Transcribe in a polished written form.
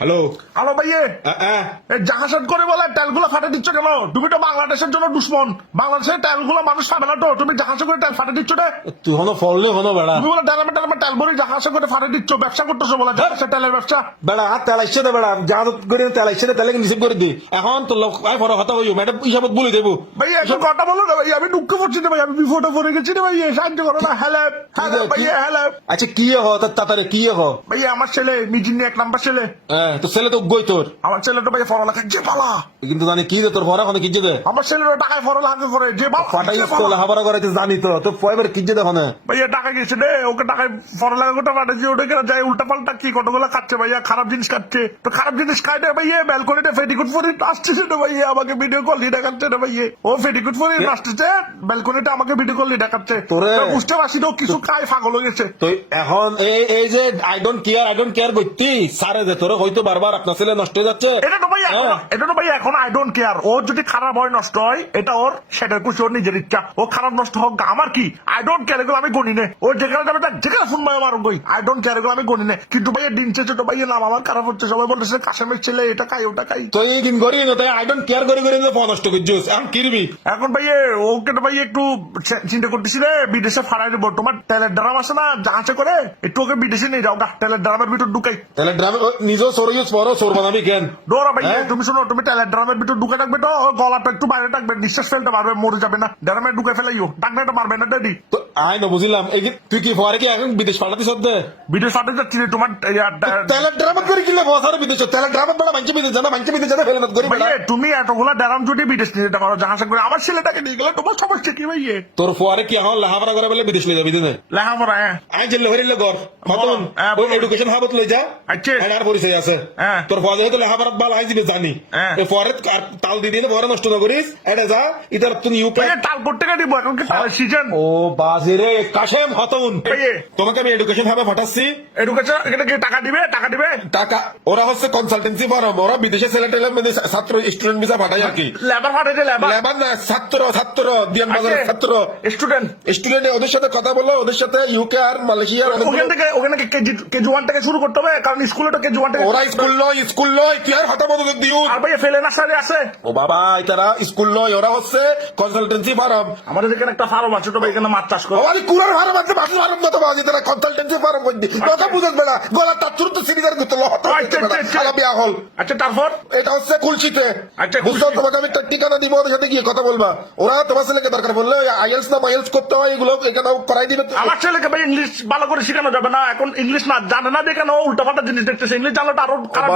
Hello. Hello ভাইয়ে, জাহাজ করে বলে তেলগুলো ফাটে দিচ্ছ কেন? তুমি তো বাংলাদেশের জন্য দুশ্মন। বাংলাদেশের তেলগুলো মানুষ ফাটে না তো, তুমি জাহাজ করে তেল ফাটে দিচ্ছ রে। তুই হনো ফললে হনো বেড়া তুমি বলে তেল তেল ভরি জাহাজ করে ফাটে দিচ্ছ, ব্যবসা করতেছো বলে জাহাজের তেলের ব্যবসা। বেড়া তেল আসছে না বেড়া, জাহাজ করে তেল আসছে না, তেলে রিসিভ করে দি। এখন তোর লোক বড় কথা হইও, ম্যাডাম হিসাবত বলে দেবো। ভাই একটু কথা বলো না ভাই, আমি দুঃখ করছি না ভাই, আমি বিপদে পড়ে গেছি না ভাই, সাহায্য করো না। হেল্প হেল্প ভাইয়া হেল্প। আচ্ছা কি হ তাড়াতাড়ি কি হ? ভাইয়া আমার ছেলে মিজিনি 1 নাম্বার ছেলে। তো ছেলে তো গই তোর। আমার ছেলেটা ভাইয়া পড়ালেখা যে পালা। কিন্তু জানি কি রে তোর পড়া কোনো কি দে? আমার ছেলেটা টাকায় পড়ালেখা করে যে বাবা। ফাটাই স্কুল হাবারা করাইতে জানি তো, তো পয়বার কি দে দেখো না। ভাইয়া টাকা গেছে রে, ওকে টাকায় পড়ালেখা করতে পাঠাচ্ছি, ওটা কেন যায় উল্টা পাল্টা কি কতগুলো খাচ্ছে ভাইয়া, খারাপ জিনিস খাচ্ছে। তো খারাপ জিনিস খাই না ভাইয়া, ব্যালকনিতে ফেটিকুট পরি আসতেছে না ভাইয়া, আমাকে ভিডিও কল দিয়ে দেখাচ্ছে না ভাইয়া। ও ফেটিকুট পরি আসতেছে ব্যালকনিতে, আমাকে ভিডিও কল দিয়ে দেখাচ্ছে। তোরে বুঝতে পারছি তো কিছু খাই পাগল হয়ে গেছে। তো এখন এই যে আই ডোন্ট কেয়ার করতি সারে যে তোর হয়তো বারবার আপনার ছেলে নষ্ট হয়ে যাচ্ছে। এটা তো ভাই এখন আই ডোন্ট কেয়ার। ও যদি খারাপ হয় নষ্ট হয় এটা ওর সেটার খুশি, ওর নিজের ইচ্ছা। ও খারাপ নষ্ট হোক আমার কি, আই ডোন্ট কেয়ার, এগুলো আমি গণি নে। ও যেখানে যাবে যেখানে ফোন মায় আমার গই, আই ডোন্ট কেয়ার, এগুলো আমি গণি নে। কিন্তু ভাইয়া দিন শেষে তো ভাইয়া নাম আমার খারাপ হচ্ছে, সবাই বলতেছে কাশেমের ছেলে এটা খাই ওটা খাই। তো এই দিন করি না, তাই আই ডোন্ট কেয়ার করে ফোন নষ্ট করছিস, এখন কিরবি? এখন ভাইয়া ওকে তো ভাইয়া একটু চিন্তা করতেছি রে, বিদেশে ফাড়াই দেবো। তোমার তেলের ড্রাম আছে না জাহাজে করে, একটু ওকে বিদেশে নিয়ে যাও গা, তেলের ড্রামের ভিতর ঢুকাই। তাহলে ড্রামে নিজেও সর ইউজ করো, সর বানাবি কেন? ডোরা ভাইয়া তুমি শোনো, তুমি তেলের ড্রামের ভিতর ঢুকে থাকবে তো, ওর গলাটা একটু বাইরে থাকবে, নিঃশ্বাস ফেলতে পারবে, মরে যাবে না। ড্রামে ঢুকে ফেলাইও, ডাকনাটা মারবে না ড্যাডি। তো আই না বুঝলাম, এই তুই কি পরে কি এখন বিদেশ পাঠাতে সদ্যে? বিদেশ ফাটে যাচ্ছি রে তোমার তেলের ড্রামা করে কিলে বসার বিদেশ, তেলের ড্রামা বড় মানছে বিদেশ জানা, মানছে বিদেশ জানা ফেলে না করি ভাইয়া। তুমি এতগুলা ড্রাম যদি বিদেশ নিয়ে যেতে পারো জাহাজে করে, আমার ছেলেটাকে নিয়ে গেলে তোমার সমস্যা কি ভাইয়া? তোর পরে কি এখন লেখাপড়া করে বলে বিদেশ লই যাবি দিনে? লেখাপড়া আই যে লহরিলে গর খতম ওই এডুকেশন হাবত লই যা। আচ্ছা আর পরিচয় আছে তোর পরে হয়তো লেখাপড়া ভালো আই দিবে জানি, পরে তাল দি দিয়ে পরে নষ্ট না করিস। এটা যা ইতার তুই ইউকে তাল করতে দিব, এখন কি তালের সিজন? ও বাজিরে কাশেম হতন, তোমাকে আমি এডুকেশন হাবে পাঠাচ্ছি। এডুকেশন এটা কি টাকা দিবে? টাকা দিবে টাকা ওরা হচ্ছে কনসালটেন্সি ফার্ম, ওরা বিদেশে ছেলে টেলে মানে ছাত্র স্টুডেন্ট ভিসা পাঠায় আর কি। লেবার ফাটাইছে, লেবার না, ছাত্র দিয়ান বাজারের ছাত্র স্টুডেন্ট ওদের সাথে কথা বলো, ওদের সাথে ইউকে আর মালয়েশিয়ার ওখানে কেজি 1 থেকে শুরু করতে হবে, কারণ স্কুলে তো কেজি 1 থেকে। ওরা স্কুল নয় তুই আর হঠাৎ মতো দিও। আর ভাই ফেলে না সারে আছে। ও বাবা তারা স্কুল নয়, ওরা হচ্ছে কনসালটেন্সি ফার্ম। আমাদের এখানে একটা ফার্ম আছে তো ভাই, এখানে মাছ চাষ করে। আরে কুরার ফার্ম আছে, মাছ ফার্ম না তো বাজি, তারা কনসালটেন্সি ফার্ম করদি কথা বুঝছ বেড়া, গলা তার তুরত সিরিজার গুতলো হতো আলা বিয়া হল। আচ্ছা তারপর এটা হচ্ছে কুলসিতে। আচ্ছা বুঝছো, তোমাকে আমি ঠিকানা দিব, ওদের সাথে গিয়ে কথা বলবা। ওরা তোমার ছেলেকে দরকার বললে আইএলস না মাইলস করতে হয়, এগুলো এখানে করাই দিবে। আমার ছেলেকে ভাই ইংলিশ ভালো করে শেখানো যাবে না, এখন ইংলিশ না জানে না, দেখেন উল্টা পাল্টা জিনিস দেখতেছে, ইংলিশ জানলে আরো খারাপ।